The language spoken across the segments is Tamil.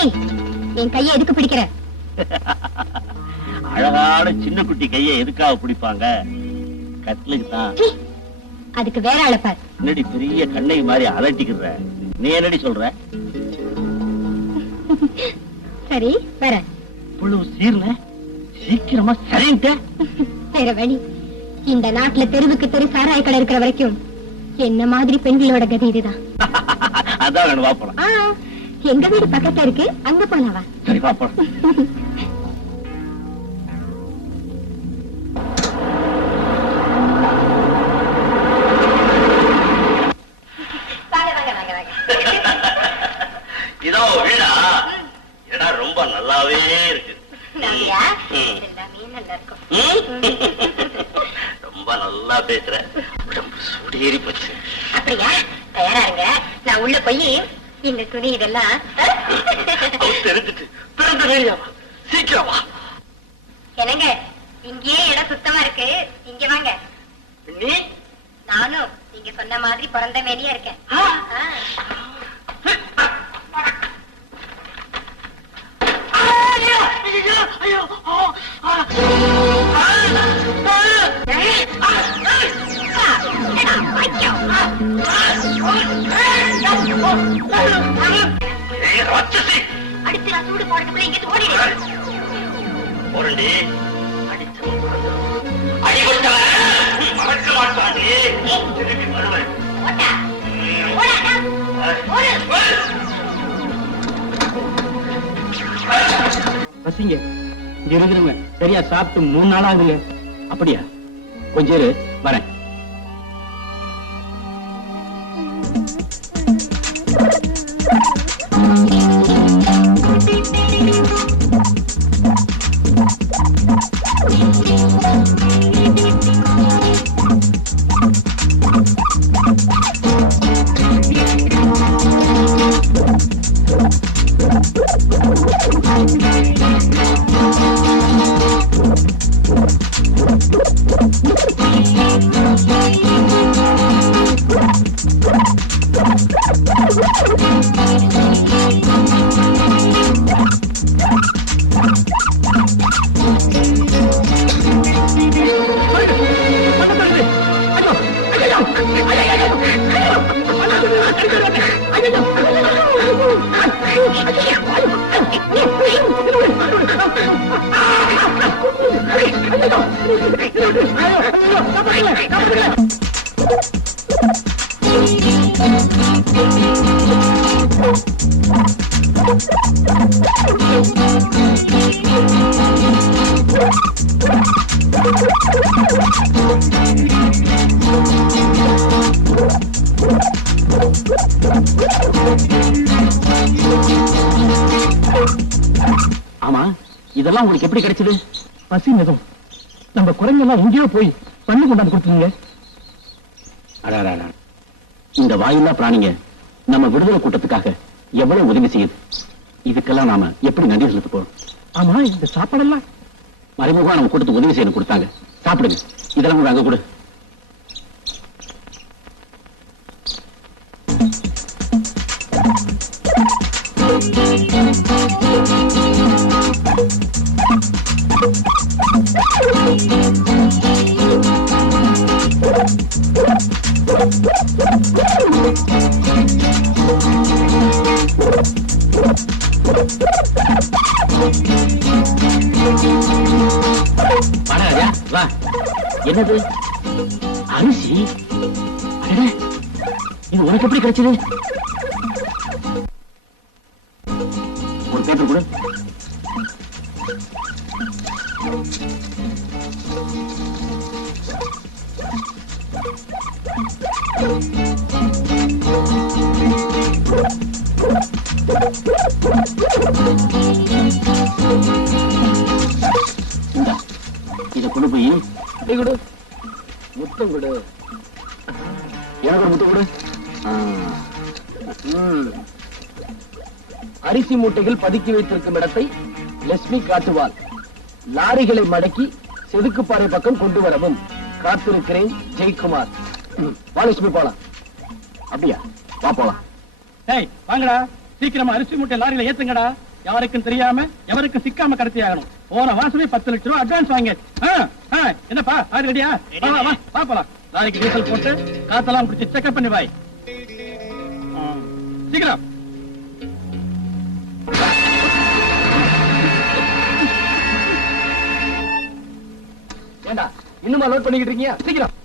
ஏய், என் கையை எதுக்கு பிடிக்கிற? அழகான சின்ன குட்டி கையை எதுக்காக பிடிப்பாங்க? கட்லுக்கு தான். அதுக்கு வேற அழைப்பார். என்னடி பெரிய கண்ணை மாதிரி அலட்டிக்கிற? நீ என்னடி சொல்ற? சரி வர. இவ்வளவு சீர்ல சீக்கிரமா சரின்ட்ட. வேற வழி. இந்த நாட்டுல தெருவுக்கு தெரு சாராய கடை இருக்கிற வரைக்கும் என்ன மாதிரி பெண்களோட கதி இதுதான். அதான் வா போலாம். எங்க வீடு பக்கத்துல இருக்கு, அங்க போனவா. சரி வா போலாம். இதோ வீடா? ஏடா ரொம்ப நல்லாவே இருக்கு. ரொம்ப நல்லா பேசுற. உடம்பு சூடேறி போச்சு. அப்படியா? தயாரா இருங்க, நான் உள்ள போய் இந்த துணி இதெல்லாம் தெரிஞ்சுட்டு பிறந்த வேலையாவா? சீக்கிரம் வா. என்னங்க, இங்கேயே இடம் சுத்தமா இருக்கு, இங்க வாங்க. நீ? நானும் நீங்க சொன்ன மாதிரி பிறந்த மேனியா இருக்கேன். அடுத்து நான் சூடு போறதுக்குள்ள இங்க ஓடிடுறேன். போறண்டி. அடிபட்டவன் மறக்க மாட்டாண்டி. திரும்பி வருவேன். பசிங்க இருந்துருங்க. சரியா சாப்பிட்டு 3 நாள் ஆகுதுங்க. அப்படியா? கொஞ்சம் இரு, வரேன். ஆமா, இதெல்லாம் உங்களுக்கு எப்படி கிடைச்சது? பசி மிதம். நம்ம குரங்கெல்லாம் எங்கேயோ போய் பண்ணு கொண்டாந்து கொடுத்தீங்க. இந்த வாயில்லா பிராணிங்க நம்ம விடுதலை கூட்டத்துக்காக எவ்வளவு உதவி செய்யுது. இதுக்கெல்லாம் நாம எப்படி நன்றி செலுத்த போறோம்? ஆமா, இந்த சாப்பாடெல்லாம் மறைமுகமா நம்ம கூட்டத்துக்கு உதவி செய்ய கொடுத்தாங்க. சாப்பிடுங்க. இதெல்லாம் கூட அங்க கொடு. வா. என்னது? அரிசி? இது உனக்கு எப்படி கிடைச்சது? ஒரு பேப்பர் கொடு. இதை கொண்டு போய் கொடு. முத்தம் கொடு. எனக்கு ஒரு முத்தம் கொடு. அரிசி மூட்டைகள் பதுக்கி வைத்திருக்கும் இடத்தை லட்சுமி காட்டுவாள். லாரிகளை மடக்கி செதுக்குப்பாறை பக்கம் கொண்டு வரவும் காத்திருக்கிறேன். ஜெயக்குமார். வா லட்சுமி, போலாம். அப்படியா? வா போலாம். வாங்கடா, சீக்கிரமா அரிசி மூட்டை லாரியில ஏத்துங்கடா. யாருக்கும் தெரியாம எவருக்கும் சிக்காம கடத்தி ஆகணும். போன மாசமே 10 லட்சம் ரூபாய் அட்வான்ஸ் வாங்க. என்னப்பா ஆறு ரெடியா? வா போலாம். நாளைக்கு டீசல் போட்டு காத்தெல்லாம் குடிச்சு செக்அப் பண்ணி வாய். சீக்கிரம். ஏண்டா இன்னுமா லோட் பண்ணிக்கிட்டு இருக்கீங்க? சீக்கிரம்.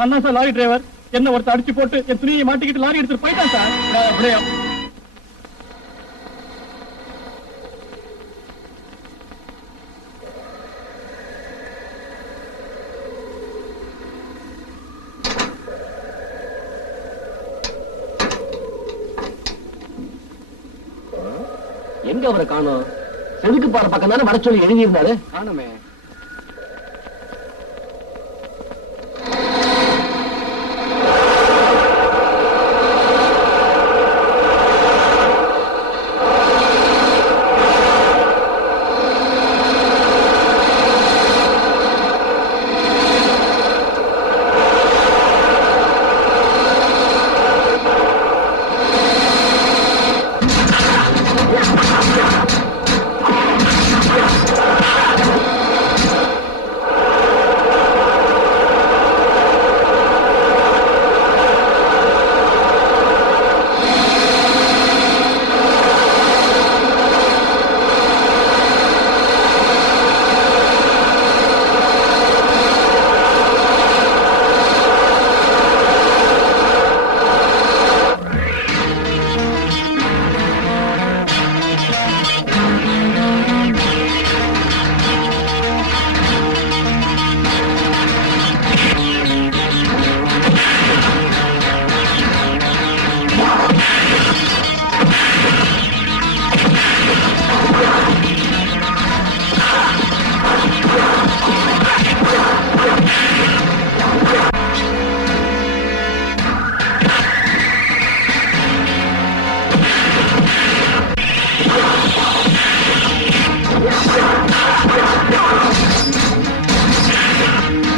நான் சார் லாரி டிரைவர். என்ன ஒருத்தர் அடிச்சு போட்டு என் துணியை மாட்டிக்கிட்டு லாரி எடுத்துட்டு போயிட்டான் சார். அப்படியே எங்க அவரை காணோம்? செதுக்கு பாற பக்கம் தானே வர சொல்லி எழுதி இருந்தாரு. காணுமே.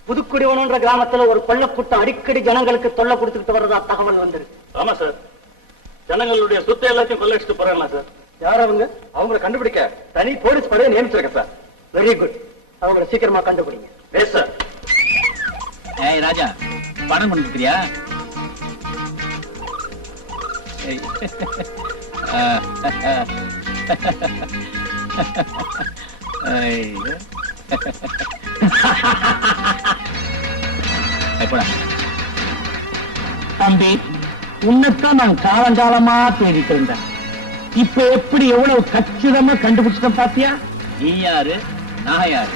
புதுக்குடிவனம்ன்ற கிராமத்துல ஒரு கொள்ளக்கூட்டம் அடிக்கடி ஜனங்களுக்கு தொல்லை கொடுத்துக்கிட்டு வர்றதா தகவல் வந்திருக்கு. ஆமா சார், ஜனங்களுடைய சொத்தை எல்லாத்தையும் கொள்ளடிச்சுட்டு போறாங்களா சார்? யார் அவங்க? அவங்களை கண்டுபிடிக்க தனி போலீஸ் படையை நியமிச்சிருக்கேன் சார். Very good. அவங்களை சீக்கிரமா கண்டுபிடிங்க. Yes sir. ஏய் ராஜா, பணம் கொண்டு இருக்கிறியா? தம்பி, உன்னைத்தான் நான் காலங்காலமா தேடிட்டு இருந்தேன். இப்ப எப்படி எவ்வளவு கச்சிதமா கண்டுபிடிச்சிட்டேன் பாத்தியா? நீ யாரு, நான் யாரு,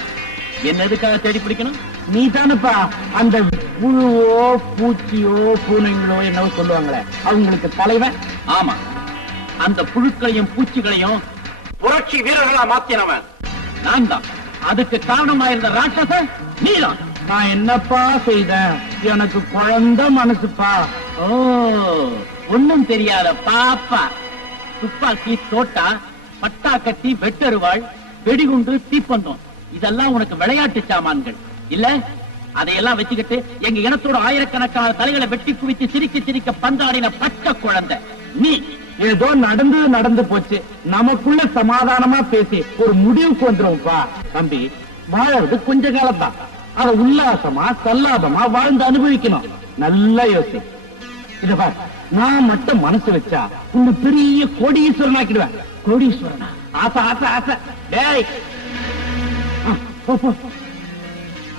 என்ன எதுக்காக தேடி பிடிக்கணும்? நீ தானப்பா அந்த புழுவோ பூச்சியோ பூனைங்களோ என்னவோ சொல்லுவாங்களே, அவங்களுக்கு தலைவன். ஆமா, அந்த புழுக்களையும் பூச்சிகளையும் புரட்சி வீரர்களா மாத்தினவன் நான் தான். அதுக்கு காரணமா இருந்த ராட்சசன் நீதான். நான் என்னப்பா செய்தேன்? எனக்கு குழந்தை மனசுப்பா. ஓ, ஒண்ணும் தெரியாத பாப்பா. துப்பாக்கி, தோட்டா, பட்டா கட்டி, வெட்டருவாள், வெடிகுண்டு, தீப்பந்தம் இதெல்லாம் உனக்கு விளையாட்டு சாமான்கள் இல்ல. அதையெல்லாம் வச்சுக்கிட்டு எங்க இனத்தோட ஆயிரக்கணக்கான தலைகளை வெட்டி குவித்து சிரிக்க சிரிக்க பந்தாடின பச்சை குழந்தை நீ. ஏதோ நடந்து போச்சு. நமக்குள்ள சமாதானமா பேசி ஒரு முடிவுக்கு வந்துருவோம்ப்பா. தம்பி, வாழறது கொஞ்ச காலம் தான். அத உல்லாசமா சல்லாபமா வாழ்ந்து அனுபவிக்கணும். நல்லா யோசி. இத பார், நான் மட்டும் மனசு வச்சா உன்னை பெரிய கோடீஸ்வரன் ஆக்கிடுவேன். கோடீஸ்வரனா? ஆசை ஆசை ஆசை. டேய் போ, போ.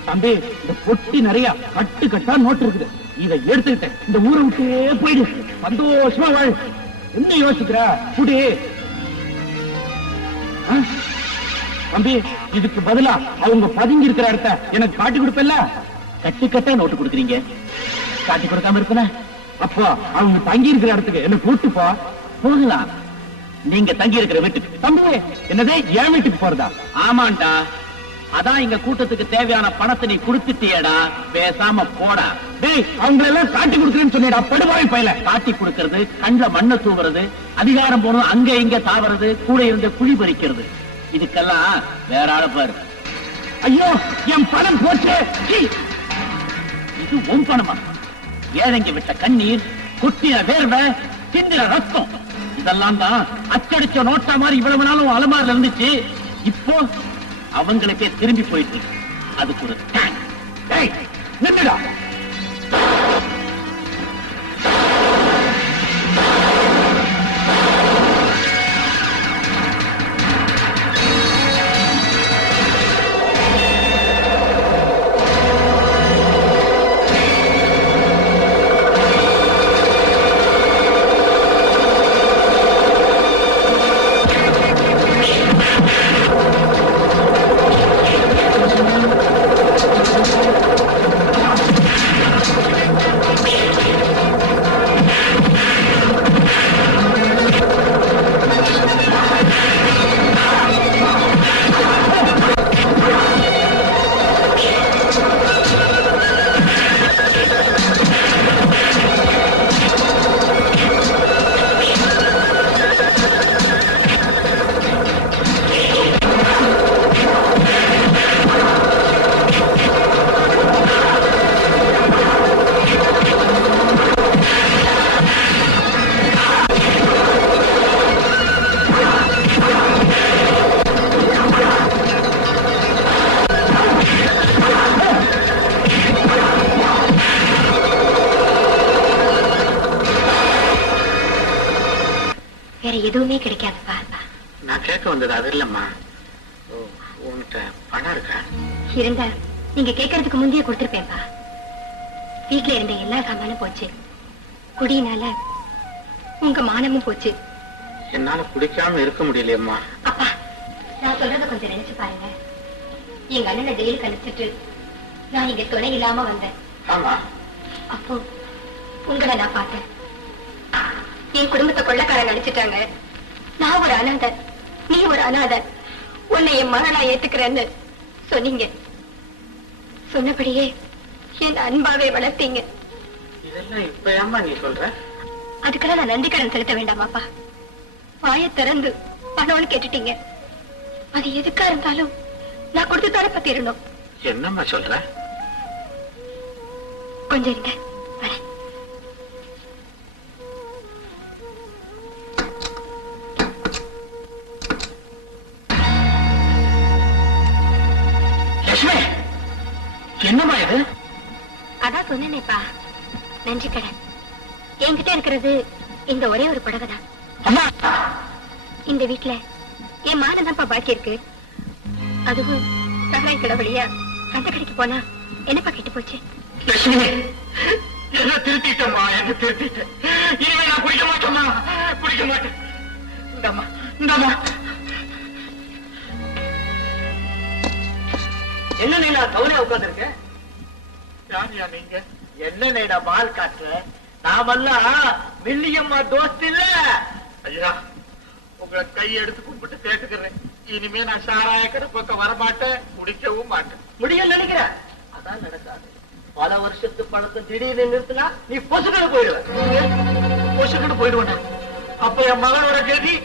தம்பி, இந்த பொட்டி நிறைய கட்டு கட்டா நோட்டு இருக்குது. இதை எடுத்துக்கிட்டேன் இந்த ஊரை விட்டே போயிடு. சந்தோஷமா வாழ். என்ன யோசிக்கிற? குடி. தம்பி, இதுக்கு பதிலா அவங்க பதுங்கி இருக்கிற இடத்த எனக்கு காட்டி கொடுப்பல. கட்டுக்கட்டா நோட்டு கொடுக்குறீங்க, காட்டி கொடுக்காம இருப்பன. அப்போ அவங்க தங்கி இருக்கிற இடத்துக்கு என்ன கூட்டு போகலாம். நீங்க தங்கி இருக்கிற வீட்டுக்கு. தம்பி, என்னதே என் வீட்டுக்கு போறதா? ஆமாண்டா, அதான் எங்க கூட்டத்துக்கு தேவையான பணத்தை நீ கொடுத்துட்டியடா. பேசாம போடா. டேய், அவங்களை எல்லாம் காட்டி கொடுக்குறேன்னு சொன்னேடா படுவாய் பையல. காட்டி கொடுக்கறது, கண்ல மண்ணை தூவுறது, அதிகாரம் போனது அங்க இங்க தாவறது, கூட இருந்த குழி பறிக்கிறது, இதுக்கெல்லாம் வேற ஆள பாரு. ஐயோ, என் பணம் போச்சு. இது உன் பணமா? ஏழைங்க விட்ட கண்ணீர், கொட்டின வேர்வை, சிந்தின ரத்தம், இதெல்லாம் தான் அச்சடிச்ச நோட்டா மாதிரி இவ்வளவு நாளும் அலமாரில இருந்துச்சு. இப்போ அவங்களுக்கே திரும்பி போயிட்டு அதுக்கு ஒரு நின்னுடா. எதுவுமே கிடைக்காதுப்பா. நான் கேட்க வந்தது அது இல்லம்மா. உன்கிட்ட பணம் இருக்கா? இருந்தா நீங்க கேட்கறதுக்கு முந்தைய கொடுத்திருப்பேன்பா. வீட்டுல இருந்த எல்லா சாமானும் போச்சு. குடியினால உங்க மானமும் போச்சு. என்னால குடிக்காம இருக்க முடியலையம்மா. அப்பா, நான் சொல்றத கொஞ்சம் நினைச்சு பாருங்க. எங்க அண்ணனை ஜெயிலுக்கு அனுப்பிச்சிட்டு நான் இங்க துணை இல்லாம வந்தேன். ஆமா. அப்போ உங்களை நான் பார்த்தேன். என் குடும்பத்தை கொள்ளக்காரங்க அடிச்சிட்டாங்க. நான் ஒரு அனாதை, நீ ஒரு அனாதை. உன்னை என் மகளா ஏத்துக்கிறேன்னு சொன்னீங்க. சொன்னபடியே என் அன்பாவே வளர்த்தீங்க. இதெல்லாம் இப்ப ஏம்மா நீ சொல்ற? அதுக்கெல்லாம் நான் நன்றி கடன் செலுத்த வேண்டாமாப்பா? வாயை திறந்து பணம்னு கேட்டுட்டீங்க. அது எதுக்கா இருந்தாலும் நான் கொடுத்து தர பத்திரணும். என்னம்மா சொல்ற? கொஞ்சம் இருங்க, வரேன். லட்சுமி, என்னம்மா இது? அதான் சொன்னேனேப்பா, நன்றி கடன். என்கிட்ட இருக்கிறது இந்த ஒரே ஒரு புடவை தான். அம்மா, இந்த வீட்டுல என் மானதான்ப்பா பாக்கி இருக்கு. அதுவும் சகாய் கடை வழியா அந்த கடைக்கு போனா என்னப்பா கெட்டு போச்சு. லட்சுமி, என்ன திருத்திட்டம்மா, என்ன திருத்திட்டேன். இனிமே நான் குடிக்க மாட்டேம்மா, குடிக்க மாட்டேன். இந்தாம்மா, இந்தாம்மா. என்ன நீடா கவலையா உட்கார்ந்து இருக்க? யாரியா நீங்க? என்ன நீடா பால் காட்டுற? நாமெல்லாம் வெள்ளியம்மா தோஸ்து இல்ல. ஐயா, உங்களை கை எடுத்து கும்பிட்டு கேட்டுக்கிறேன். இனிமே நான் சாராய கடை பக்கம் வரமாட்டேன், குடிக்கவும் மாட்டேன். முடியும் நினைக்கிற? அதான் நடக்காது. பல வருஷத்து பணத்தை திடீர்னு நிறுத்தினா நீ பொசுக்கடு போயிடுவ. பொசுக்கிட்டு போயிடுவேன். அப்ப என் மகனோட கதி